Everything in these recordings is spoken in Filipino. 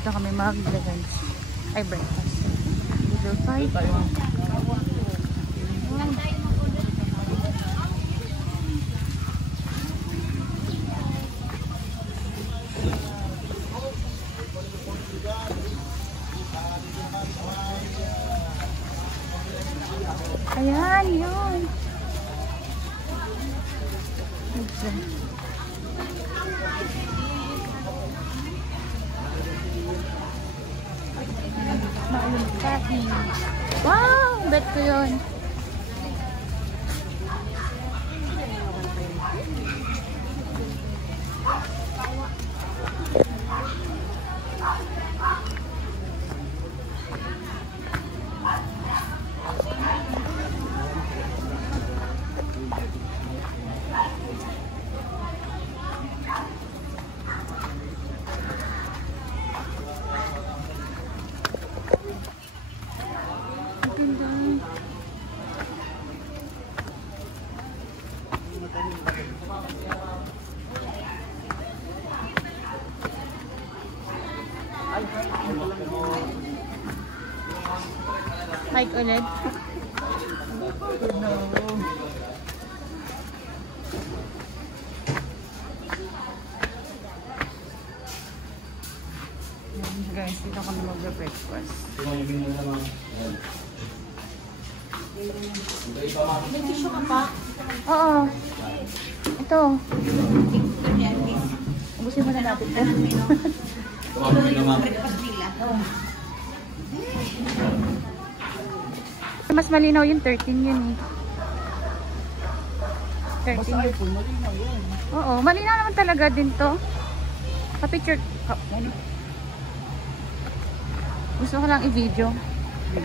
dito kami mag-lunch. Ay, breakfast. Little fight. Ayan, yun. Wow! Bet ko yun. Mike ulit. Guys, dito kami mag-breakfast. May tissue ka pa? Oo. Ito. Ubusin mo na natin ito. Mas malinaw yung 13 yun eh. 13 yun. Oo, malinaw naman talaga din to. Pa-picture. Gusto ko lang i-video.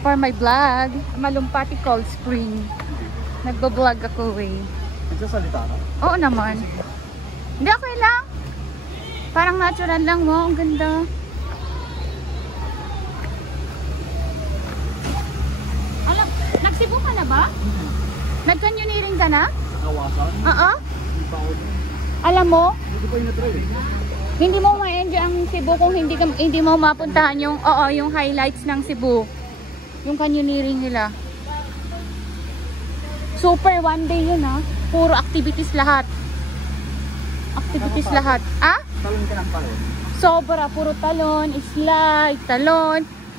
For my vlog. Malumpati Cold Spring. Nagbo-vlog ako eh. Nagsasalita ka? Oo naman. Hindi, okay lang. Parang natural lang mo. Ang ganda. Alam, nagsibo ka na ba? Nag-canyoneering ka na? Nawasan? Oo. Hindi pa ako. Alam mo, Hindi pa yung na-try eh. hindi mo ma-enjoy ang Cebu kung hindi mo mapuntahan yung yung highlights ng Cebu. Yung canyoneering nila. Super one day yun ha. Puro activities lahat. Activities lahat. Ah? Talon ka ng talon. Sobra. Puro talon, slide,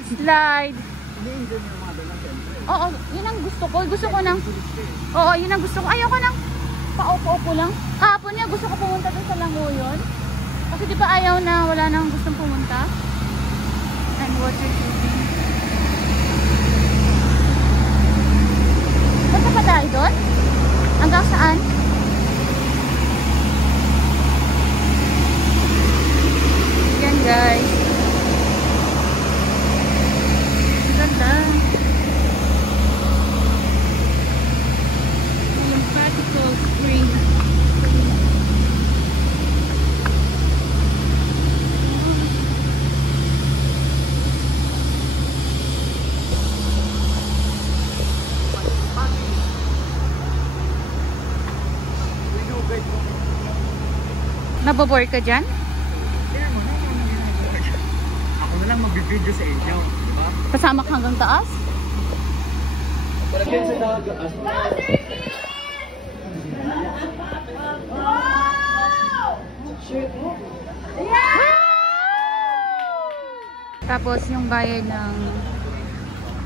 slide. Hindi enjoy mo yung mga doon siyempre. Oo, yun ang gusto ko. Gusto ko ng... Oo, yun ang gusto ko. Ayoko nang paupo-upo lang. Kahapon niya gusto ko pumunta doon sa Langoyon. Kasi di ba ayaw na wala nang gustong pumunta? And water tubing. Punta pa tayo doon? Hanggang saan? Yan guys. Ganda. Lumpati Cold Spring. Nabobore ka dyan? Ako na lang mag-video sa inyo. Diba? Kasama ka hanggang taas? Palagyan sa dagat. Tapos yung bayad ng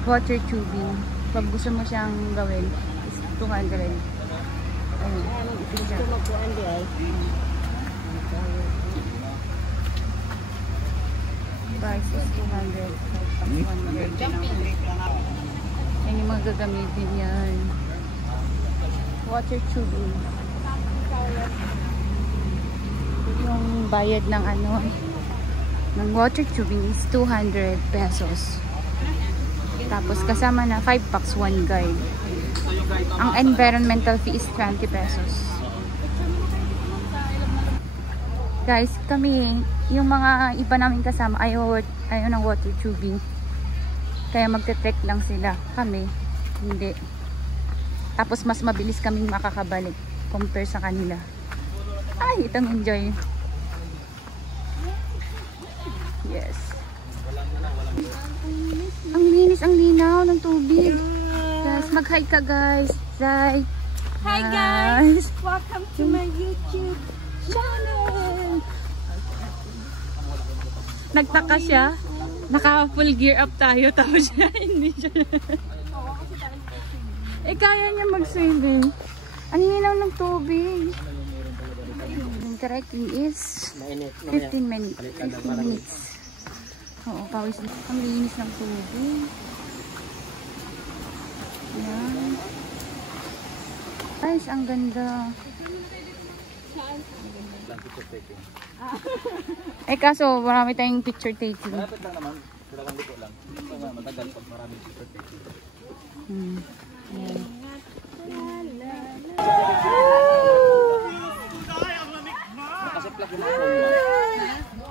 water tubing, pag gusto mo siyang gawin, is 200. Ayun. Price is 200. Yan yung mga gagamitin yan. Water tubing. Yung bayad ng ng water tubing is 200 pesos. Tapos kasama na 5 packs 1 guide. Ang environmental fee is 20 pesos. Guys, kami, yung mga iba namin kasama, ayaw ng water tubing. Kaya magte-trek lang sila. Kami, hindi. Tapos mas mabilis kaming makakabalik compare sa kanila. Ay, itong enjoy. Yes. Ang linis, ang linaw ng tubig. Guys, mag-hi ka guys. Zai. Hi guys! Welcome to my YouTube channel! Nagtaka siya. Naka-full gear up tayo. Tapos siya, hindi siya. Kaya niya mag-swimming. Ang linaw ng tubig. Yung trekking is 15 minutes. 15 minutes. Oo, pawis. Ang linis ng tubig. Yan. Guys, ang ganda. Kaso marami tayong picture taking. Malapit lang naman. Dalawang liko lang. Ito nga, matagal pag maraming picture taking. Yan. Nakasiplak yung mga phone mo.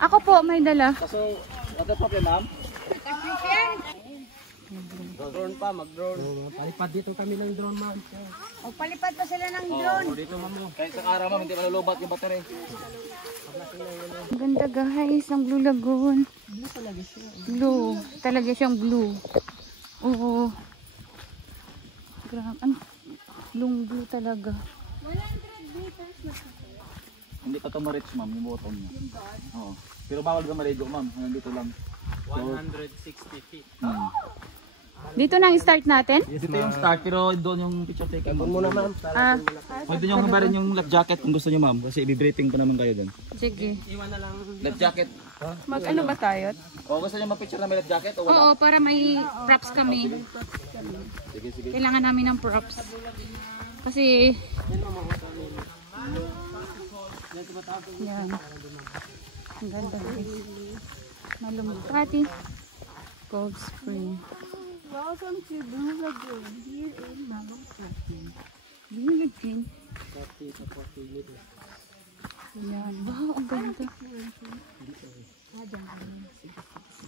Ako po, may dala. Kaso, what's the problem, ma'am? Drone pa, mag-drone. Palipad dito kami ng drone, ma'am. O, palipad pa sila ng drone. Dito, ma'am. Kahit sa araw, ma'am, hindi malulubat yung battery. Ang ganda guys, ng Blue Lagoon. Blue. Talaga siyang blue. Oo. Grabe. Blue talaga. 100 meters na. Hindi pa ito ma-reach, ma'am, yung bottom niya. Oo. Pero bawal ka marigo, ma'am. Hanggang dito lang. 160 feet. Dito na ang start natin? Dito yung start, pero doon yung picture taking. Doon muna, ma'am. Pwede nyo kabarin yung life jacket kung gusto nyo, ma'am. Kasi i-briefing pa naman kayo doon. Sige. Iwan na lang. Life jacket. Mag-ano ba tayo? O gusto nyo ma-picture na may life jacket o wala? Oo, para may props kami. Sige, sige. Kailangan namin ng props. Kasi... Yan. Ang ganda guys. Malumpati. Cold Spring. Welcome to Blue Lagoon here in Malumpati. Blue Lagoon. Yan. Wow, ang ganda.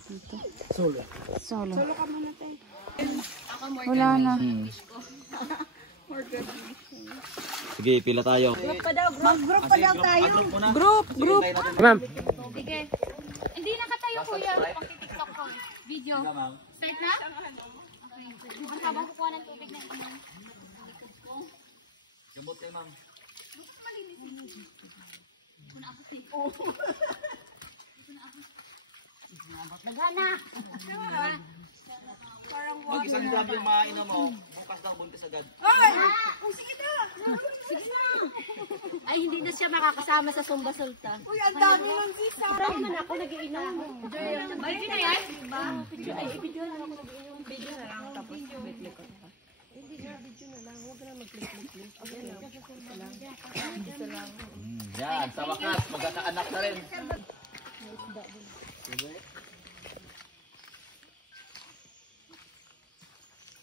Dito. Solo. Solo ka muna tayo. Wala na. Sige, pila tayo. Group pa daw tayo. Group. Ma'am. Sige. Hindi nakatayo kuya. Pag-tiktok ko. Video. Start na? Okay. Ang habang kukuha ng tubig na ito. Gamot kayo, ma'am. Nagana. Pag isang dab yung mainom mo, bukas daw buntis agad. Ay, hindi na siya makakasama sa Sumba Sultan. Uy, ang dami ng sisa. Parang naman ako nag-iinom. Video na yan? Ay, video na ako nag-iinom. Video na lang, tapos click ko. Hindi na, video na lang. Huwag na mag-click. Okay lang. Ito lang. Yan, sa wakas, magkakaanak na rin.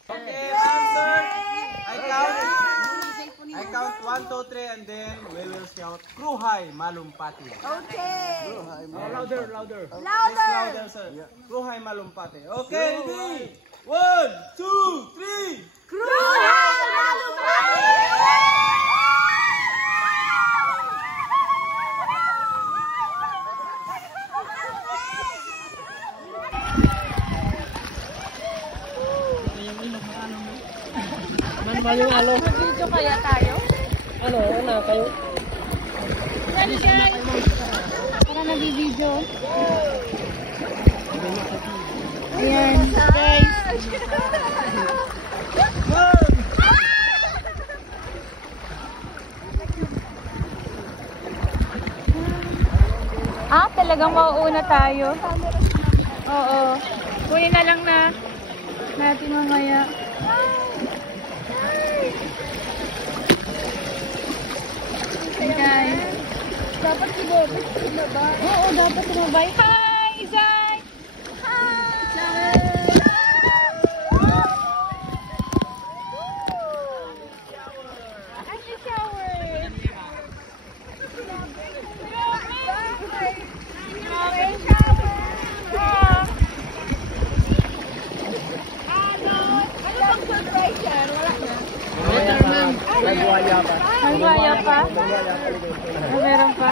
Okay, ma'am, sir. I count 1, 2, 3 and then we will shout Kruhay Malumpati. Okay. Louder, louder. Louder. Yes, louder, sir. Kruhay Malumpati. Okay, ready? 1, 2, 3. Video kaya tayo? Ano kayo? Yan guys. Para nag-video. Ayan guys. Talagang mauuna tayo. Oo. Kunin na lang na natin mamaya. Guys. Dapat si Bobby sumabay. Oo, dapat sumabay. Hi, Zay! Nagwaya pa. Nagwaya pa? Meron pa?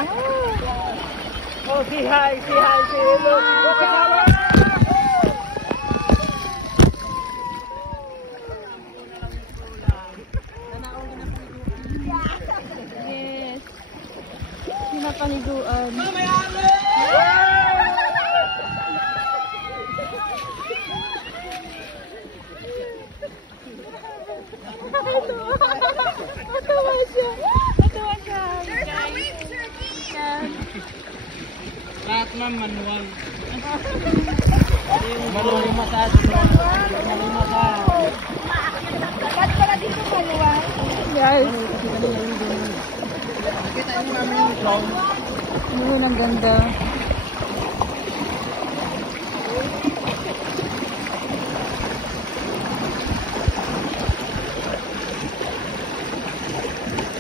Oh, say hi, say hello. Yes. Pinapaliguan. Matawa siya. Matawa siya. Guys. Lahat ma'am, manual. Manual massage. Manual massage. Ba't pala dito maluwag? Guys. Kita mo namin yung clown. Yun, ang ganda.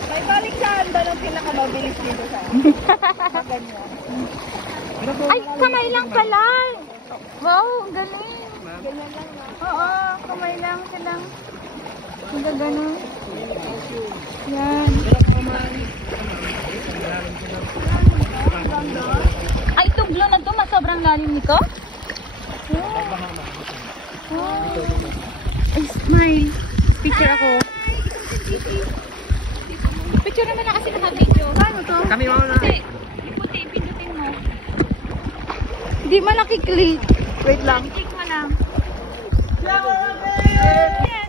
May balik saan ba ng pinakamabilis dito sa ganyan? Ay, kamay lang pala. Wow, ang galing. Ganyan lang na. Oo, kamay lang silang. Ang gaganon. Yan. Ay, tuglo na to. Sobrang lalim nito. Ay, smile. Picture ako. Picture naman na kasi naka-video. Paano to? Kami mga Kasi, puti, pindutin mo. Hindi man nakiklik. Wait lang. Click mo lang.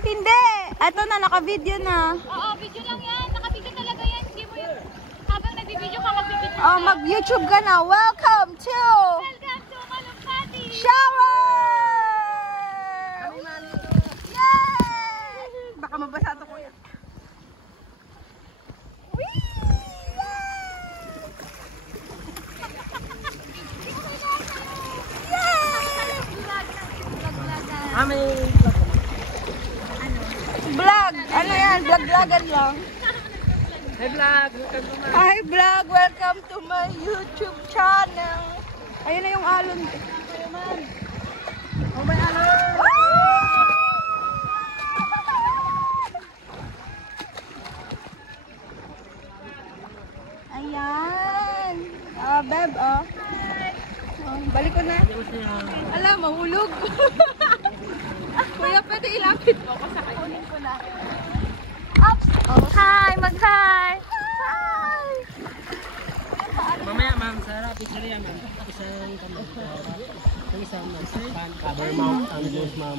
Hindi! Ito na, naka-video na. Oo, video lang yan. Naka-video talaga yan. Hindi mo yung... Habang nag-video ka, mag-video Oh, mag-YouTube ka na. Welcome to Welcome to Malumpati! Shower! Yay! Baka mabasa ito, kuya. Vlog! Ano yan? Vlog-vlogan lang. Hey vlog! Hi vlog! Welcome to my YouTube channel. Ayun na yung alon. Oh my alon! Ayan. Ah, Beb, oh. Oh, balik ko na. Ala, mahulog. Kuya, pwede ilapit mo ako sa kunin ko na. Ups! Oh, hi! Mag-hi! Hi! Mamaya ma'am, Sarah, picture yan ma'am. Isang kamay. Isang cover mount ang juice ma'am.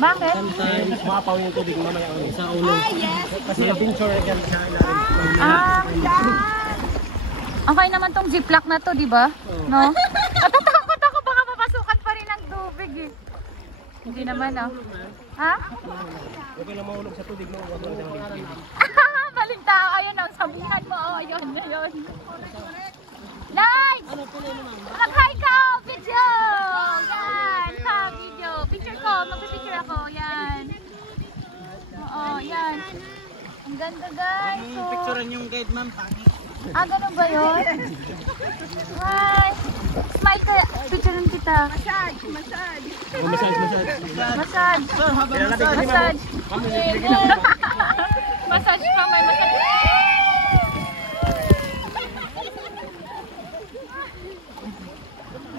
Bakit? Sometimes mapaw yung tubig mamaya sa ulo. Ah, yes! Kasi yung picture yan sa ilalim. Ah, okay naman tong ziplock na to, di ba? No? Natatakot ako, baka mapasukan pa rin ang tubig eh. Hindi naman ah. Ha? Okay lang mahulog sa tubig mo. Huwag mo lang din. Maling tao. Ayun ang sabihan mo. Oh, ayun, ayun. Lights! Mag-hi ka! Oh, video! Yan! Ha, video. Picture ko. Magpipicture ako. Yan. Oo, yan. Ang ganda guys. So, Picturean yung guide ma'am. ah, ganun ba yun? Hi! Smile ka. Picturean kita. Massage! Massage! Massage. Massage. Massage. Massage pa, may massage.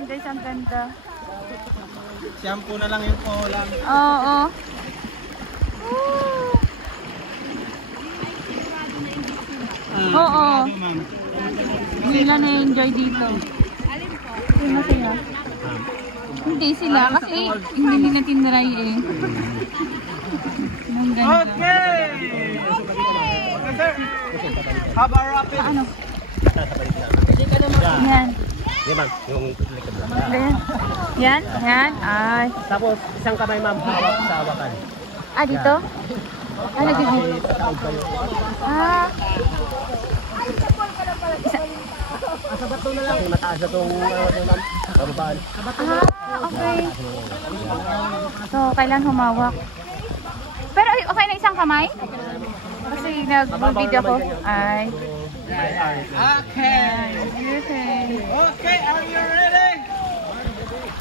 Guys, ang ganda. Shampoo na lang yung kulang. Oo. Oo. Nila na-enjoy dito. Sino sila? Hindi sila kasi hindi nila tinry eh. Ang ganda. Okay! Haba rapid. Ano? Yan. Yan ma'am, yung likod lang. Yan. Yan. Yan. Ay. Tapos isang kamay ma'am, hawak sa hawakan. Ah, dito? Ah, nagiging. Ah. Sa bato na lang. Mataas na itong ma'am. Bababaan. Ah, okay. So, kailan humawak? Pero okay na isang kamay? Kasi nag-video ko. Ay. Okay. Okay. Okay, are you ready?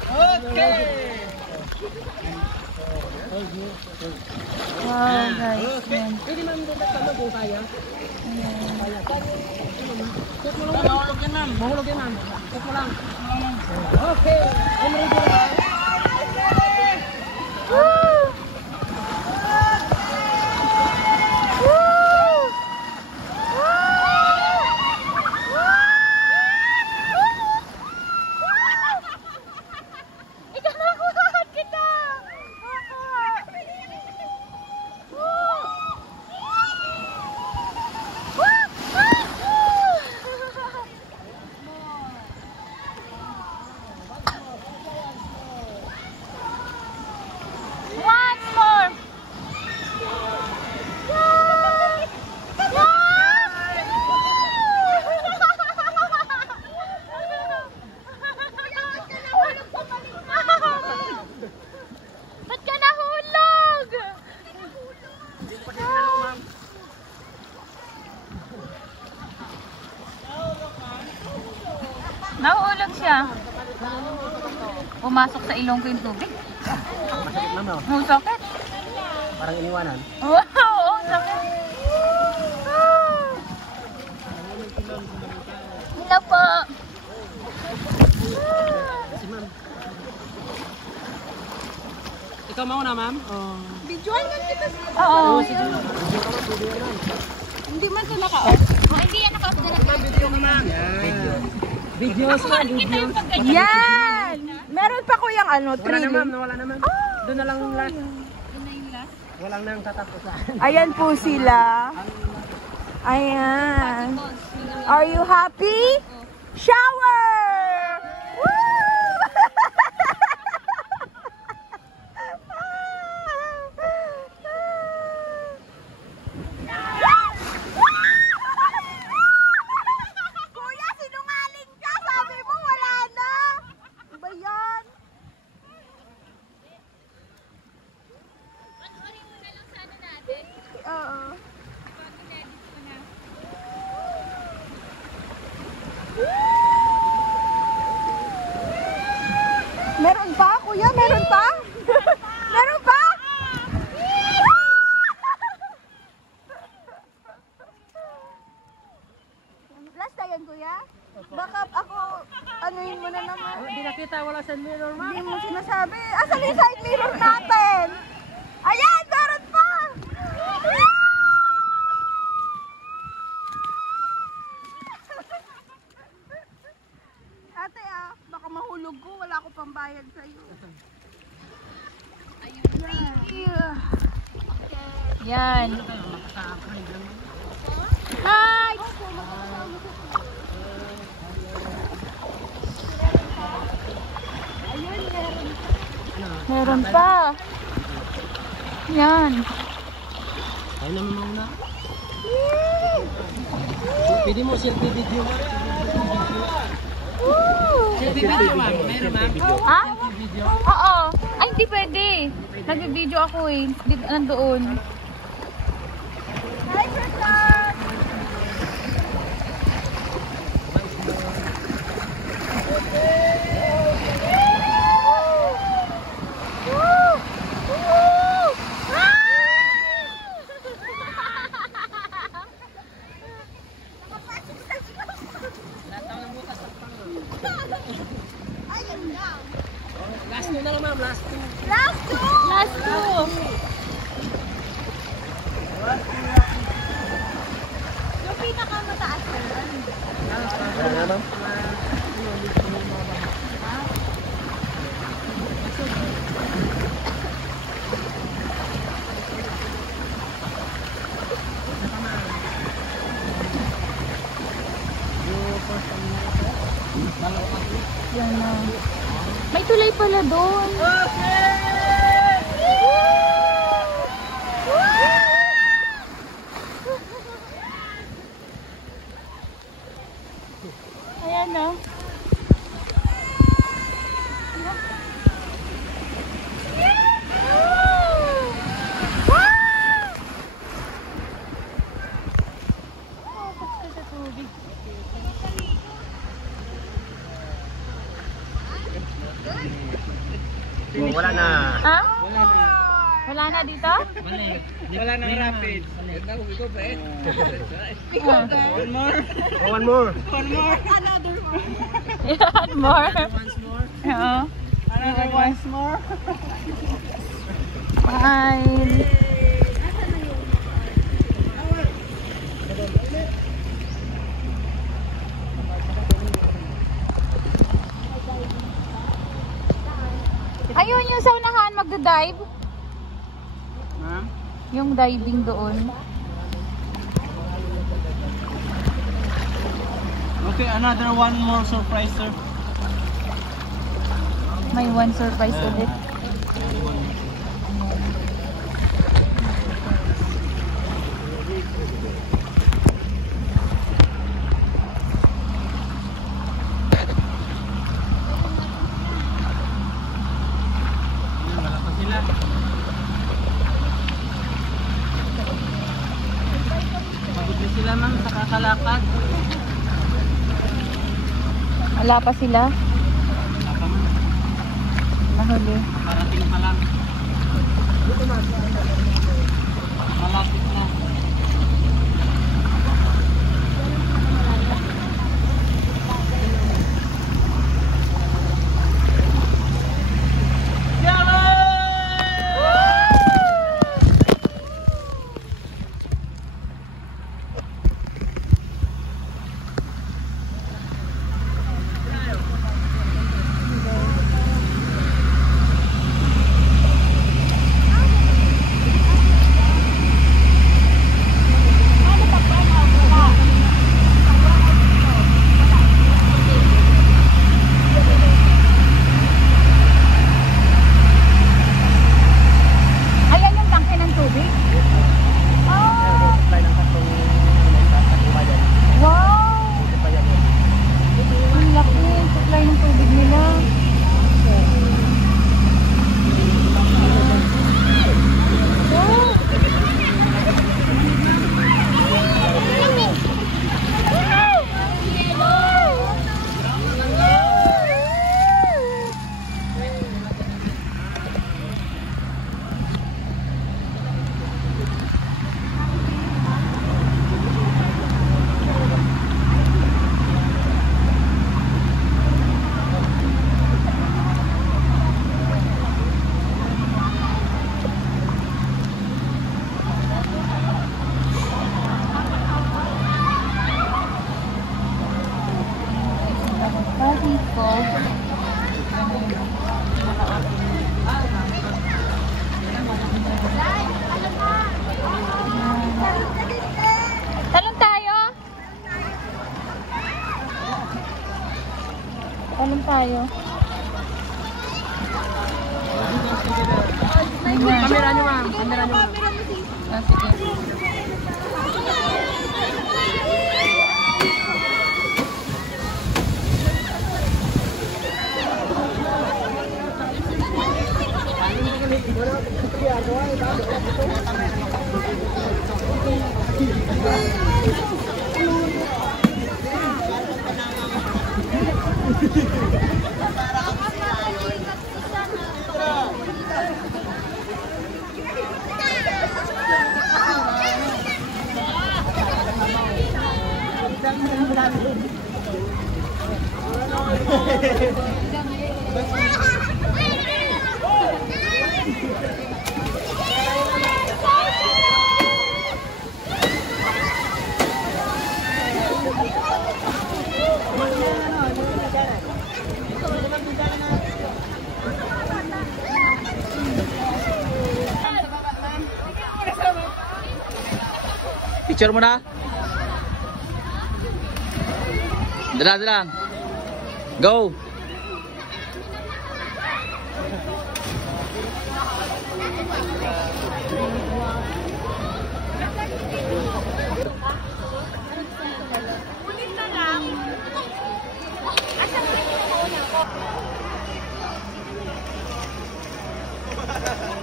Okay. Wow, guys. Yan. Pwede ma'am dito sa kung kaya. Mahulog yan, ma'am. Mahulog yan, ma'am. Check mo lang. Okay. I'm ready, ma'am. Nauulog siya. Pumasok sa ilong ko yung tubig. Masakit, ma'am, no? Ang sakit. Parang iniwanan. Oo, sakit. Ina po. Si ma'am. Ikaw mauna, ma'am? Videoan nga kita. Oo. Hindi man ito naka-off. Hindi yan naka-off din. Video ka, ma'am. Video. Videos, ma'am. Videos. Yan! Meron pa ko yung ano, Wala na, thrilling. ma'am. Wala na, ma'am. Doon na lang yung last. Walang nang tatapusan. Ayan po sila. Ayan. Are you happy? Shower! Woo! Kuya, sinungaling ka! Sabi mo wala na! Ano ba yan? Oo. Meron pa, kuya? Meron pa? Meron pa? Last na yan, kuya? Baka ako, anuin mo na naman. Hindi nakita, wala sa mirror, ma'am. Hindi mo sinasabi. Asan yung side mirror natin? Ayan, meron pa! Ate baka mahulog ko. Wala ko pang bayad sa'yo. Thank you. Yan. Hi! Meron pa. Yan. Ay naman muna. Pwede mo selfie video, ma'am. Selfie video, ma'am. Mayroon, ma'am. Ha? Oo. Ay, hindi pwede. Nag-video ako eh. Nandoon. Hi, Tristan! Last two na lang, ma'am. Last two. Last two! Last two. Yung pinakamataas na yun. Wala na, ma'am. Yan na. May tulay pala doon. Ayan na. Oh, wala na. Ha? Wala Hana dito? Mali. Wala nang rapid. One more. One more. One more. Another one. One more. Once more. Oo. Another once more. Fine. Ayun yung sa unahan magda-dive. Ha? Yung diving doon. Okay, another one more surprise, sir. May one surprise ulit. Wala pa sila. Pagod na sila man sa kakalakad. Wala pa sila. Wala pa man. Nahuli. Parating pa lang. Malapit na. Ayan yung tangke ng tubig. Oh, wow! Ang laki. Supply ng tubig nila. Wow! Bakit po? Talon tayo? Talon tayo. Kamera nyo, ma'am. Kamera nyo. Ah, sige. Picture mo na. Dala, dala. Go.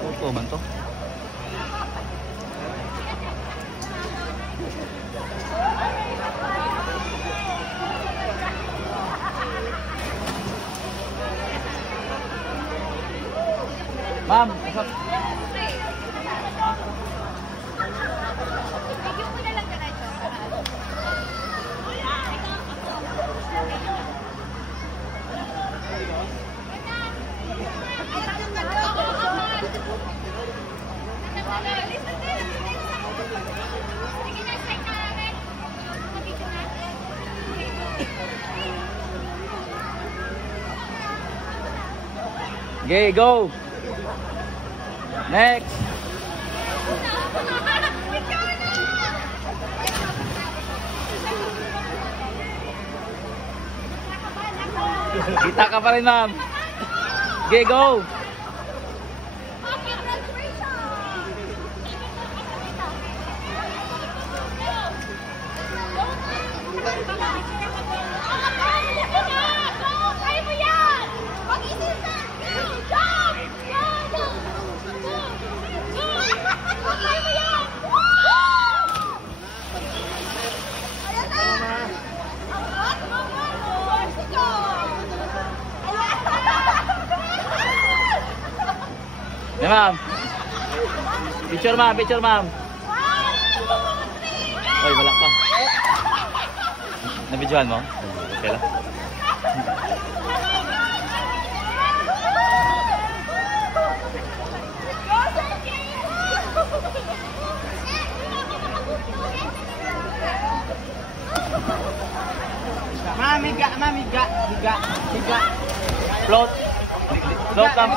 Opo man to. Ma'am, usap. Okay, go! Next! Kita ka pa rin, ma'am. Okay, go! Yeah, ma'am. Picture, ma'am. Picture, ma'am. Oy, wala pa. Nabidyohan mo? Okay lang. Higa. Float. Float lang.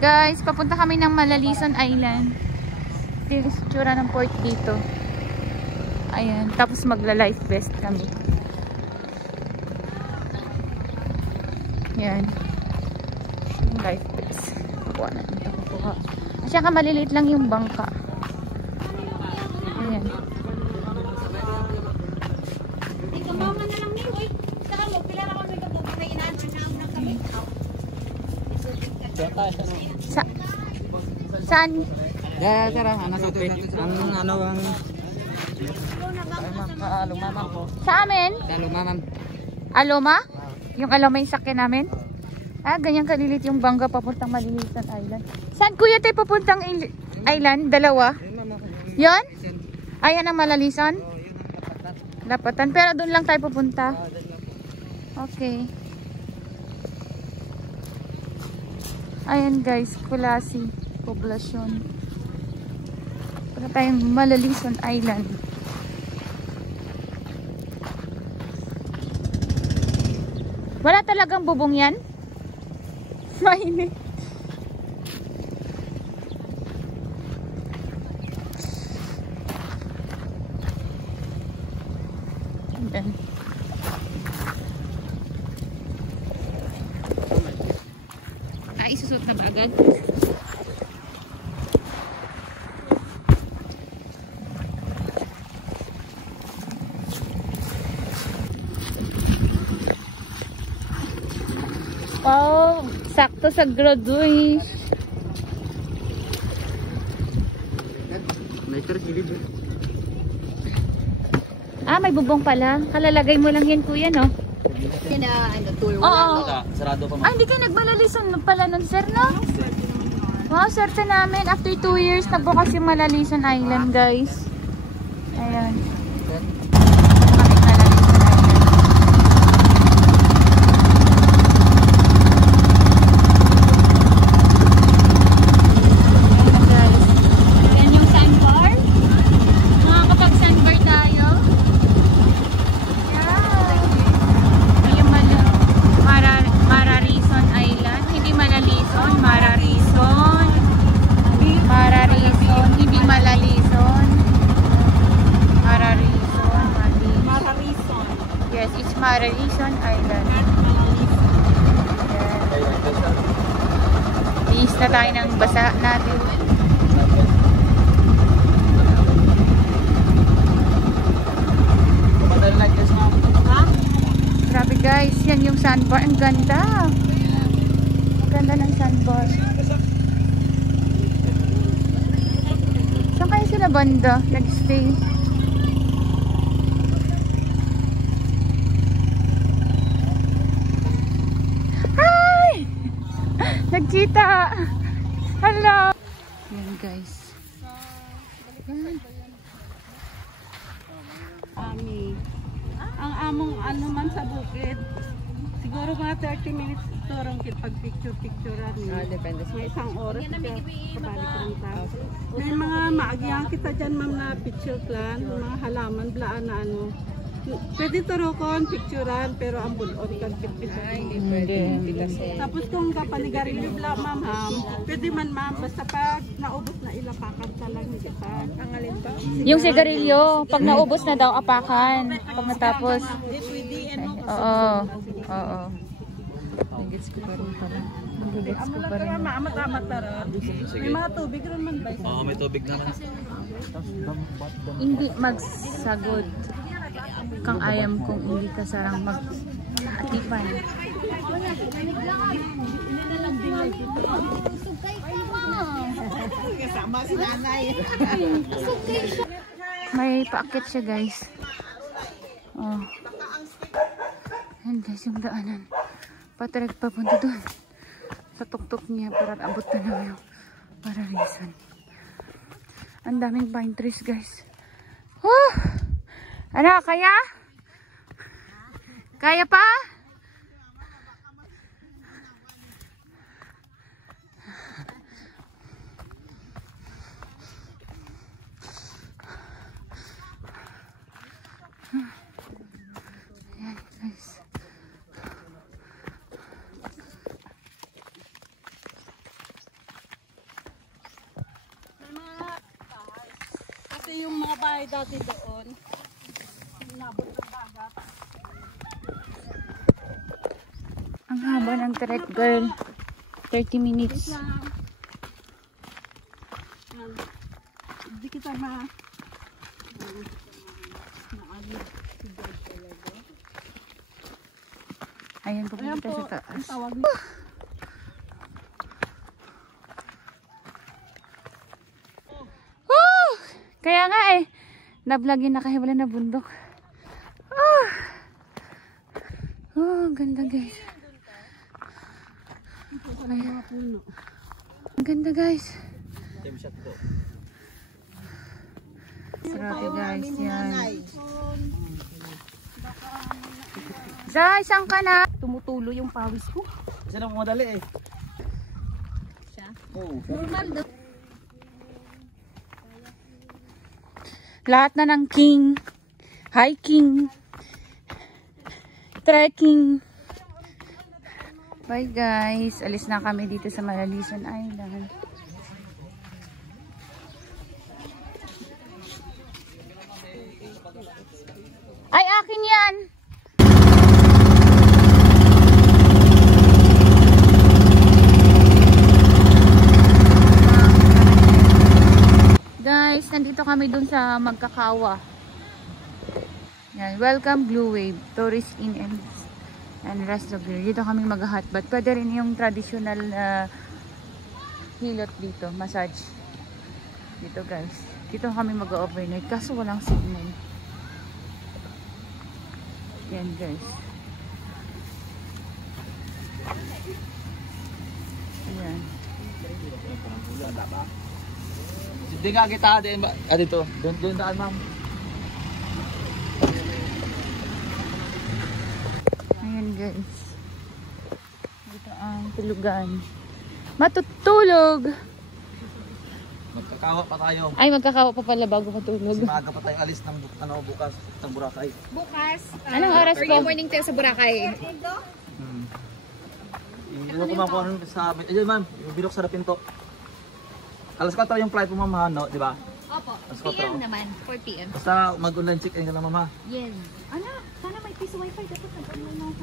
Guys, papunta kami ng Malalison Island. Ito yung itsura ng port dito. Ayan. Tapos magla-life vest kami. Ayan. Yung life vest. Kuha na dito. Kuha. Asya ka maliliit lang yung bangka. Ayan. Mama na lang niyo. Uy, saka mo, pila na kami kapag inaansin na kami. Saan? Ya, tara, ano sa tubig? Ang ano bang lumamam po. Sa amin? Lumamam. Aloma? Yung Aloma yung sakyan namin? Ah, ganyan kalilit yung bangga papuntang Malalison Island. Saan kuya tayo papuntang island? Dalawa? Yon? Ayan ang Malalison? Lapatan. Pero doon lang tayo pupunta. Okay. Ayan guys, Kulasi poblasyon. Para tayong Malalison Island. Wala talagang bubong yan? Mainit. Ayan. Isusot na ba agad? Oh, sakto sa graduation. Ah, may bubong pala. Kalalagay mo lang yan kuya, no? Oo. Sarado pa, ma'am. Ah, hindi kayo nagmalalison pala nun, sir, no? Wow, swerte namin. After 2 years, nagbukas yung Malalison Island, guys. Ayan. Bakit Malalison Island? Ayan, guys. Ayan yung sandbar. Makakapag-sandbar tayo. Mararison Island, hindi Malalison, Mararison. Mararison, hindi Malalison. Mararison, Mararison. yes, it's Mararison Island. Bihis na tayo ng basa natin. Grabe guys, yan yung sandbar. Ang ganda. Ang ganda ng sandbar. Saan kaya sila banda? Nag-stay. Hi! Nagkita! Hello! Yan guys. Yan. Ang among ano man sa bukid, siguro mga 30 minutes ito rin pag-picture-picturean. Depende. May isang oras siya kabalik rin tayo. May mga maagyang kita dyan ma'am na picture plan, mga halaman, blaan na ano. Pwede turokon, picturean, pero ang bulon kang Hindi. Tapos kung kapaligarin yung bla, ma'am, pwede man ma'am, basta pag naubos na ilapakan ka lang, hindi pa. Ang alin pa? Yung sigarilyo, pag naubos na daw, apakan. Pag natapos. Oo. Oo. Nagigits ko pa rin pala. Nagigits ko pa rin. Maamat-amat na rin. May mga tubig rin man ba? Oo, may tubig naman. Hindi magsagod kang ayam kung hindi ka sarang mag-atipan. Kasama si nanay. May paakit siya, guys. Oh. Ayan, guys, yung daanan. Patrek papunta doon. Sa tuktok niya para abot na lang yung Pararisan. Ang daming pine trees, guys. Woo! Ano, kaya? Kaya pa? Ayan, guys. Kasi yung mga bahay dati doon, nabot ng dagat. Ang haba ng trek, girl. 30 minutes. Hindi kita ma... Ayan, pupunta sa taas. Tawag Kaya nga eh, na-vlog yung nakahiwala na bundok. Oh, ganda, guys. Ay, ang ganda, guys. Grabe, guys, yan. Zay, saan ka na? tumutulo yung pawis ko. Sino mo madali eh? Siya? Oo. Normal daw. Lahat na ng king, hiking, trekking. Bye, guys. Alis na kami dito sa Malalison Island. Ay, akin yan! Guys, nandito kami dun sa Magkakawa. Yan, welcome Blue Wave, Tourist Inn and Rest of the Dito kami mag-hotbath. Pwede rin yung traditional hilot dito, massage. Dito, guys. Dito kami mag-overnight kaso walang signal. Yan, guys. Ayan. Hindi nga kita din ba? Dito. Doon daan, ma'am. Ayan, guys. Dito ang tulugan. Matutulog! Magkakawa pa tayo. Ay, magkakawa pa pala bago matulog. Kasi maaga pa tayo alis ng bukas ng Boracay. Bukas. Anong oras Early po? morning tayo sa Boracay. Yung ko ma'am kung ano sa amin. Ayun ma'am, yung bilok sa pinto. Alas 4 yung flight mo ma'am, no? Di ba? Opo. Alas 4 4. naman. 4 p.m. Basta mag-online check-in ka na mama. Yes. Ano? Sana may piso wifi. Dapat nag-online na ako.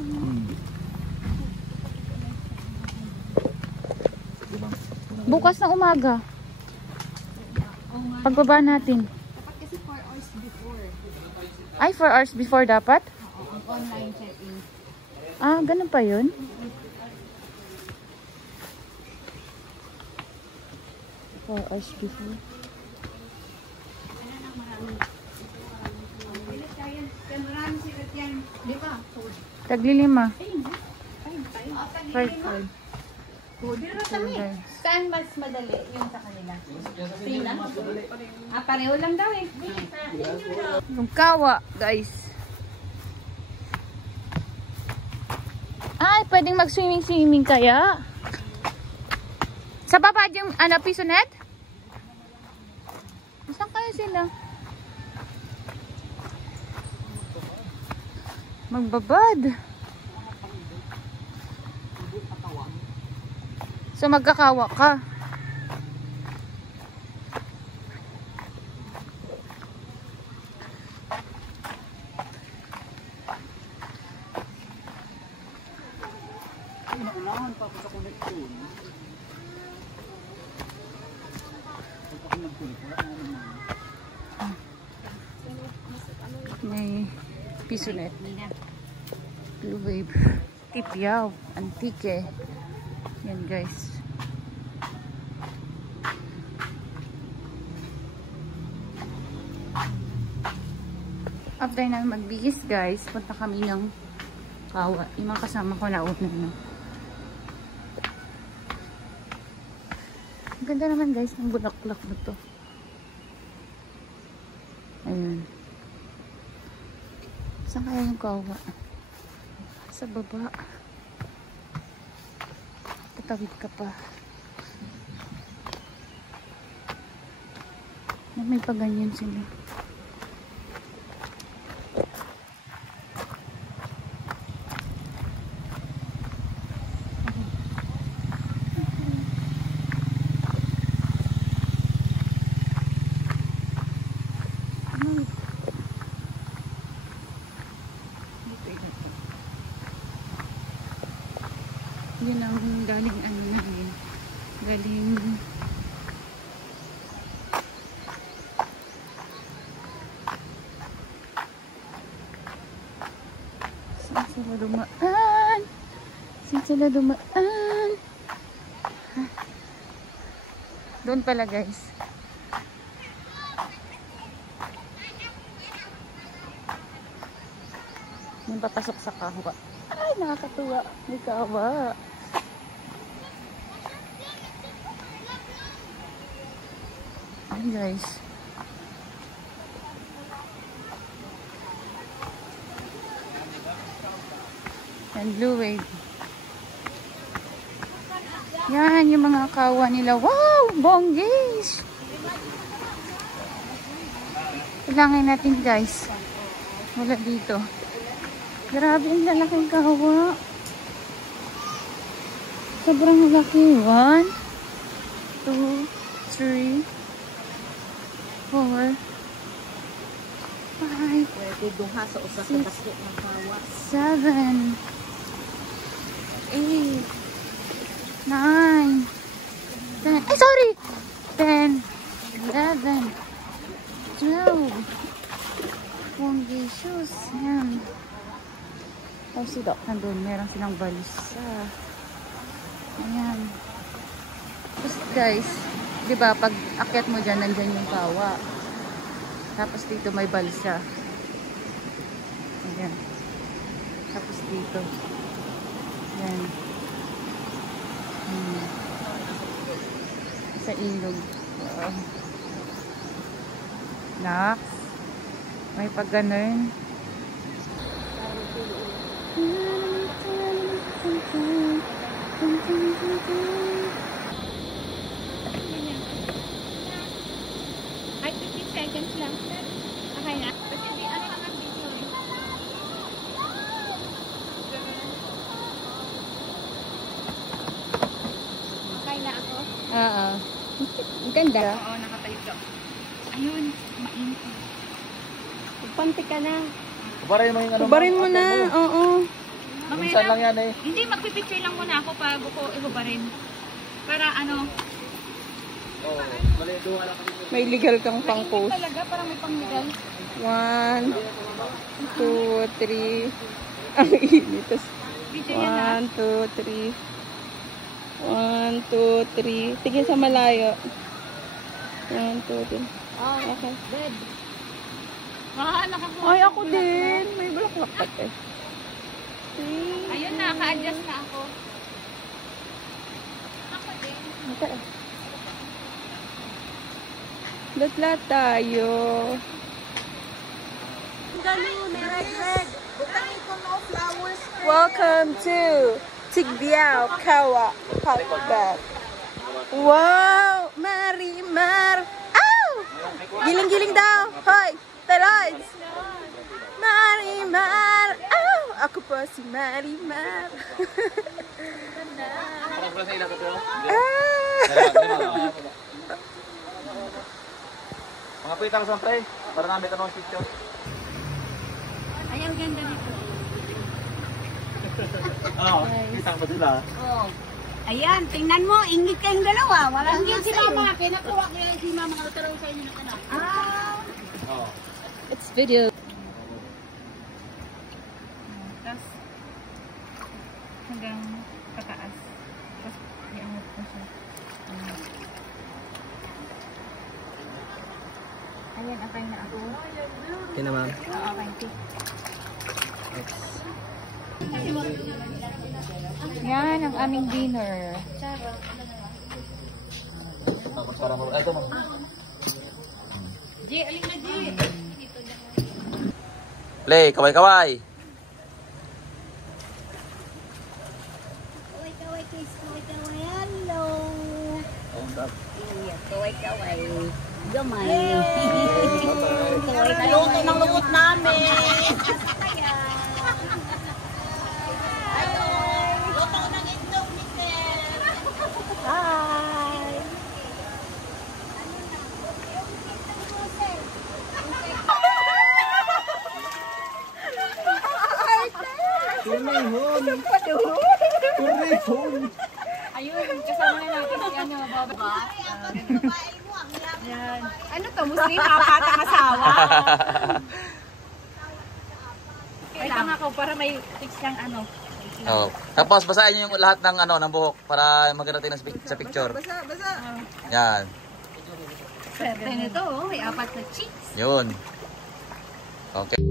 Sige ma'am. Bukas na umaga. Pagbaba natin. Dapat kasi 4 hours before. Ay, 4 hours before dapat? Oo, ang online check-in. Ah, ganun pa yun? 4 hours before. Di ba? Taglilima. 5. Saan mas madali yung sa kanila? Sila? Ah, pareho lang daw eh. Yung kawa, guys. Ay, pwedeng mag-swimming kaya? Sa baba yung pisonet? Saan kaya sila? Magbabad. So magkakawa ka. Pinaunahan pa sa connection. May pisonet. Blue Wave. Tipiao. Antique. Yan guys. After na magbihis guys, punta kami ng Kawa. Yung mga kasama ko na na. Ang ganda naman guys ng bulaklak na to. Ayan. Saan kaya yung Kawa? Sa baba. Tatawid ka pa. May paganyan sila. Yun ang galing ano namin. Galing saan sila dumaan? Saan sila dumaan? Doon pala guys. Yung papasok sa Kawa. Ay, nakakatuwa. May Kawa. Ay guys. And Blue Wave. Yan yung mga Kawa nila. Wow! Bonggis! Kailangan natin guys. Wala dito. Grabe ang lalaking Kawa. Sobrang laki. 1, 2, 3, 4, 5, Pwede duha sa usa sa basket ng Kawa. 7, 8, 9, 10. Ay, sorry! 10, 11, 12. Ponggi shoes. Yan. Ay, si Doc nandun. Meron silang balisa. Ayan. Tapos guys, di ba pag akyat mo dyan, nandyan yung Kawa. Tapos dito may balsa. Ayan. Tapos dito. Ayan. Sa ilog. Wow. Nak. May pag-ganun. Ay, 15 seconds lang. Okay na? Kasi di ano lang ang video eh. Okay na ako? Oo. Ang ganda. Oo, nakatayo ka. Ayun, mainit. Panti ka na. Kubarin mo yung ano. Kubarin mo na. Oo. Minsan lang yan eh. Hindi, magpipicture lang muna ako bago ko ihubarin. Para ano, Oo. Mali, duha lang kami. May legal kang pang-post. talaga, parang may pangmigal. 1, 2, 3. Ang init. Video yan 1, 2, 3. 1, 2, 3. Sige sa malayo. 1, 2, 3. Oh, Okay. dead. Nakakuha. Ay, ako din. May bulaklak pa eh. Ayun na, ka-adjust na ako. Ako din. Okay. Latlat tayo. Welcome to Tigbiao Kawa Hotbed. Wow! Marimar! Ow! Giling-giling daw! Hoy! Teroids! Marimar! Ow! Ako po si Marimar. Parang sa ilang ito. Mga pitang sa pre, para namin ito ng picture. Ay, ang ganda nito. Oo, pitang ba sila? Oh. Ayan, tingnan mo, ingit kayong dalawa. Wala ingit si Mama, kinakuha ko yan si Mama nakataraw sa inyo ng anak. Oo. It's video. Tapos, hanggang kataas. Tapos, iangat ko siya. Ayan, okay na ako. Okay na, ma'am. Oo, okay. Yan ang aming dinner. Tapos para mo. Ito mo. G, alin na G. Play, kaway-kaway. Kaway-kaway, kiss, kaway-kaway, hello. Kaway-kaway. Gamay. Kaway-kaway. Luto ng lubot namin. Luto ng itlog ni Sir. Hi. Ayun, kasama na natin si ano, Baba. Yan. Ano to, Muslim? Apat ang asawa. Wait lang ako para may fix lang ano. Oh. Tapos basahin niyo yung lahat ng ano ng buhok para maganda tayo sa picture. Basa. Yan. Swerte nito, oh. May apat na cheeks. Yun. Okay.